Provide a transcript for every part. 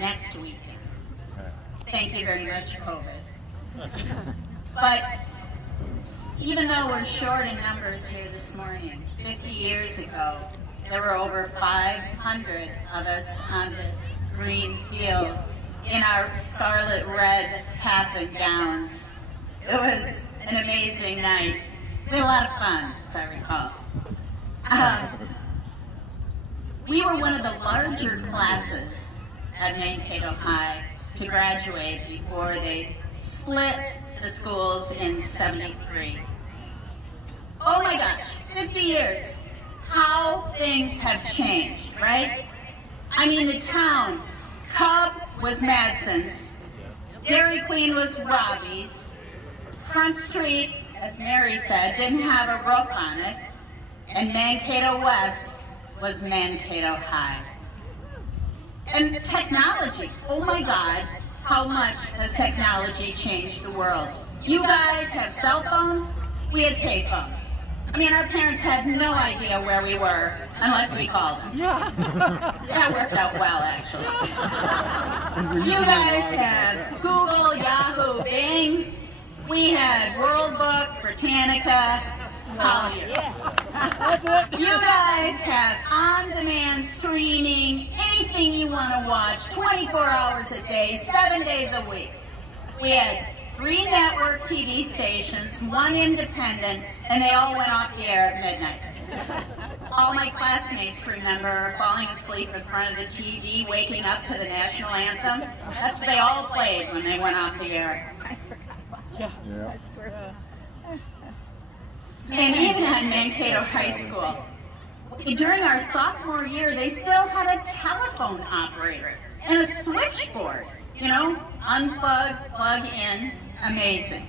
next weekend. Thank you very much, COVID. But even though we're short in numbers here this morning, 50 years ago, there were over 500 of us on this green field in our scarlet red cap and gowns. It was an amazing night. We had a lot of fun, as I recall. We were one of the larger classes at Mankato High to graduate before they split the schools in '73. Oh my gosh, 50 years. How things have changed, right? I mean, the town, Cub was Madsen's, Dairy Queen was Robbie's, Front Street, as Mary said, didn't have a roof on it, and Mankato West was Mankato High. And technology, oh my God, how much has technology changed the world? You guys have cell phones, we had payphones. I mean, our parents had no idea where we were unless we called them. Yeah. That worked out well, actually. You guys had Google, Yahoo, Bing. We had World Book, Britannica, Collier. You guys have on-demand streaming, anything you want to watch, 24 hours a day, 7 days a week. We had 3 network TV stations, 1 independent, and they all went off the air at midnight. All my classmates remember falling asleep in front of the TV, waking up to the national anthem. That's what they all played when they went off the air. Yeah. And even at Mankato High School, during our sophomore year, they still had a telephone operator and a switchboard. You know, unplug, plug in, amazing.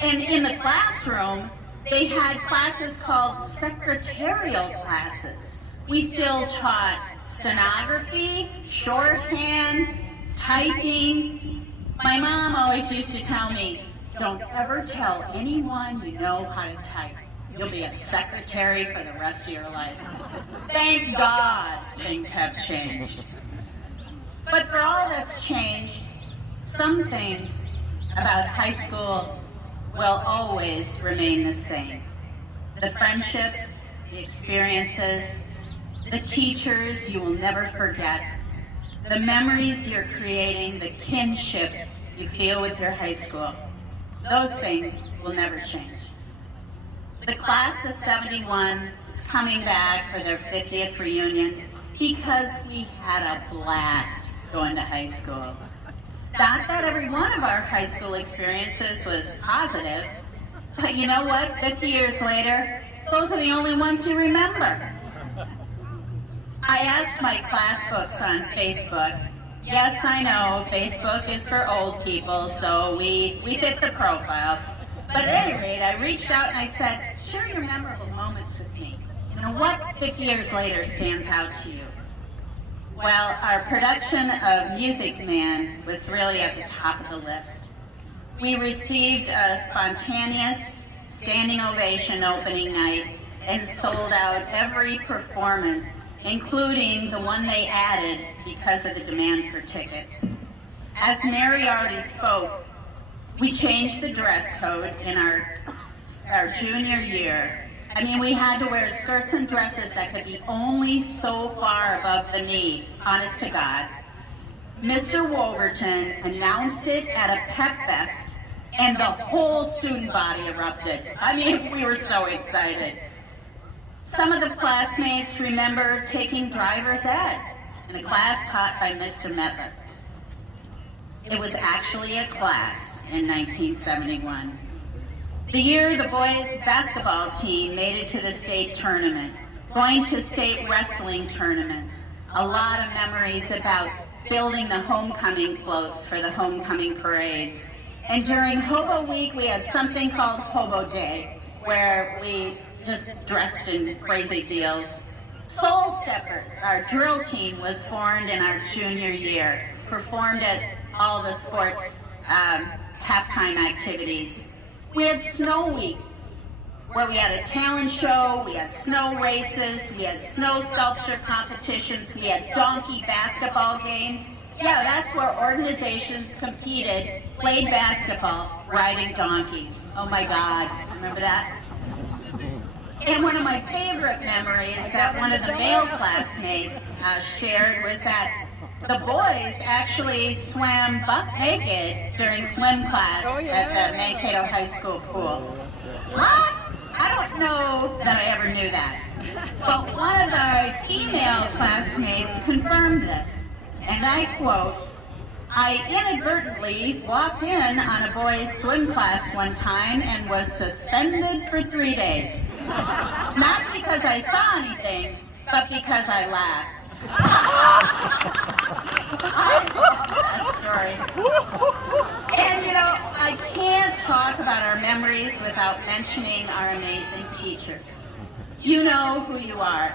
And in the classroom, they had classes called secretarial classes. We still taught stenography, shorthand, typing. My mom always used to tell me, don't ever tell anyone you know how to type. You'll be a secretary for the rest of your life. Thank God things have changed. But for all that's changed, some things about high school will always remain the same. The friendships, the experiences, the teachers you will never forget, the memories you're creating, the kinship you feel with your high school. Those things will never change. The class of '71 is coming back for their 50th reunion because we had a blast going to high school. Not that every one of our high school experiences was positive, but you know what? 50 years later, those are the only ones you remember. I asked my class books on Facebook. Yes, I know, Facebook is for old people, so we fit the profile. But at any rate, I reached out and I said, share your memorable moments with me. You know, what 50 years later stands out to you? Well, our production of Music Man was really at the top of the list. We received a spontaneous standing ovation opening night and sold out every performance, including the one they added because of the demand for tickets. As Mary already spoke, we changed the dress code in our junior year. I mean, we had to wear skirts and dresses that could be only so far above the knee, honest to God. Mr. Wolverton announced it at a pep fest, and the whole student body erupted. I mean, we were so excited. Some of the classmates remember taking driver's ed in a class taught by Mr. Metler. It was actually a class in 1971. The year the boys' basketball team made it to the state tournament, going to state wrestling tournaments, a lot of memories about building the homecoming floats for the homecoming parades. And during Hobo Week, we had something called Hobo Day, where we just dressed in crazy deals. Soul Steppers, our drill team, was formed in our junior year, performed at all the sports halftime activities. We had Snow Week, where we had a talent show, we had snow races, we had snow sculpture competitions, we had donkey basketball games. Yeah, that's where organizations competed, played basketball, riding donkeys. Oh my God, remember that? And one of my favorite memories that one of the male classmates shared was that the boys actually swam butt naked during swim class at the Mankato High School pool. What? I don't know that I ever knew that. But one of our female classmates confirmed this. And I quote, "I inadvertently walked in on a boys' swim class one time and was suspended for 3 days. Not because I saw anything, but because I laughed." I love that story. And you know, I can't talk about our memories without mentioning our amazing teachers. You know who you are.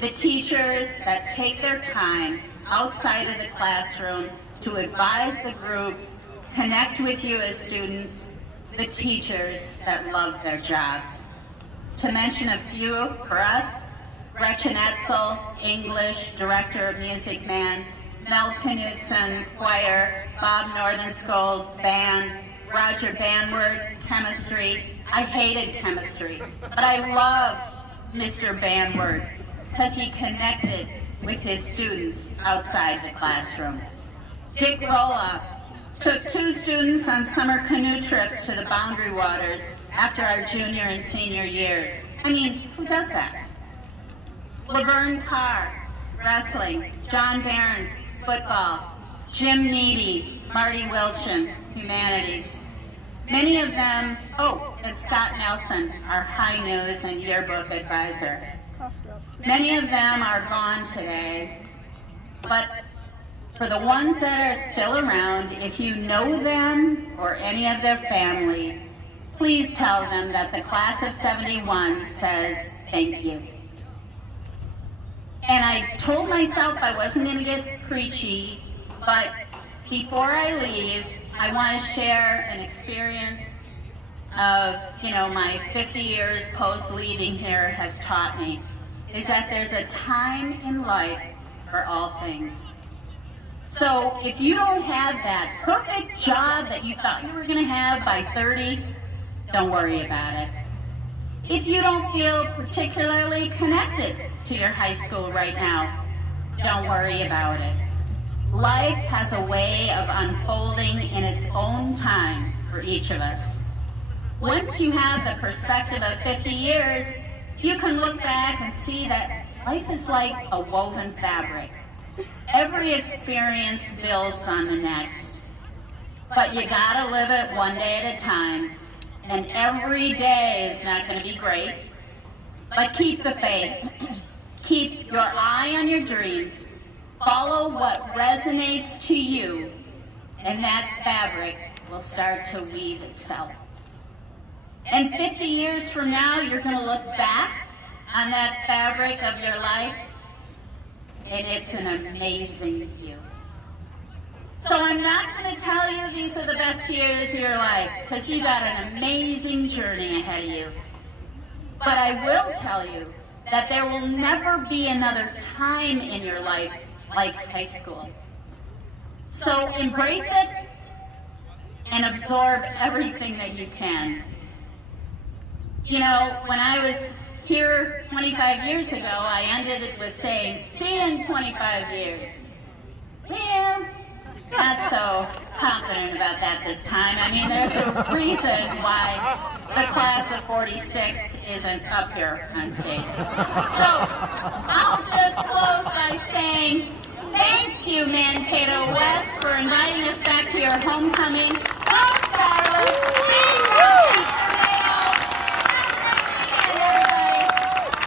The teachers that take their time outside of the classroom to advise the groups, connect with you as students, the teachers that love their jobs. To mention a few for us, Gretchen Etzel, English, Director of Music Band, Mel Knudsen, Choir, Bob Northenscold, Band, Roger Banward, Chemistry. I hated chemistry, but I loved Mr. Banward because he connected with his students outside the classroom. Dick Roloff took 2 students on summer canoe trips to the Boundary Waters after our junior and senior years. I mean, who does that? Laverne Carr, wrestling, John Behrens, football, Jim Needy, Marty Wilchin, humanities. Many of them, and Scott Nelson, our high news and yearbook advisor. Many of them are gone today, but for the ones that are still around, if you know them or any of their family, please tell them that the class of 71 says thank you. And I told myself I wasn't going to get preachy, but before I leave, I want to share an experience of, my 50 years post-leaving here has taught me, is that there's a time in life for all things. So if you don't have that perfect job that you thought you were going to have by 30, don't worry about it. If you don't feel particularly connected to your high school right now, don't worry about it. Life has a way of unfolding in its own time for each of us. Once you have the perspective of 50 years, you can look back and see that life is like a woven fabric. Every experience builds on the next. But you gotta live it one day at a time. And every day is not going to be great, but keep the faith. Keep your eye on your dreams. Follow what resonates to you, and that fabric will start to weave itself. And 50 years from now, you're going to look back on that fabric of your life, and it's an amazing view. So I'm not going to tell you these are the best years of your life, because you got an amazing journey ahead of you. But I will tell you that there will never be another time in your life like high school. So embrace it and absorb everything that you can. When I was here 25 years ago, I ended it with saying, "See you in 25 years." Well, not so confident about that this time. I mean, there's a reason why the class of 46 isn't up here on stage. So I'll just close by saying thank you, Mankato West, for inviting us back to your homecoming.